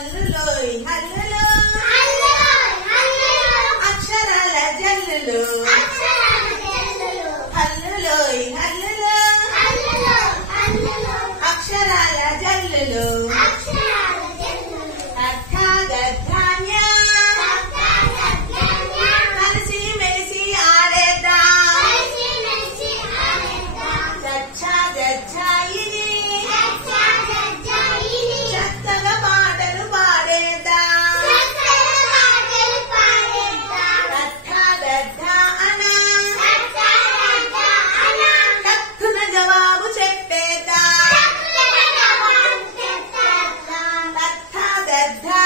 హల్లులోయ్ హల్లులో అక్షరాల జల్లులో హల్లులోయ్ హల్లులో అక్షరాల జల్లులో కలిసి మెలిసి ఆడేద్దాం చచ్చా జచ్చాయిని చక్కగా పాటలు పాడేద్దాం దత్తా దత్తా అనా టక్కున జవాబు చెప్పేద్దాం దత్తా దత్తా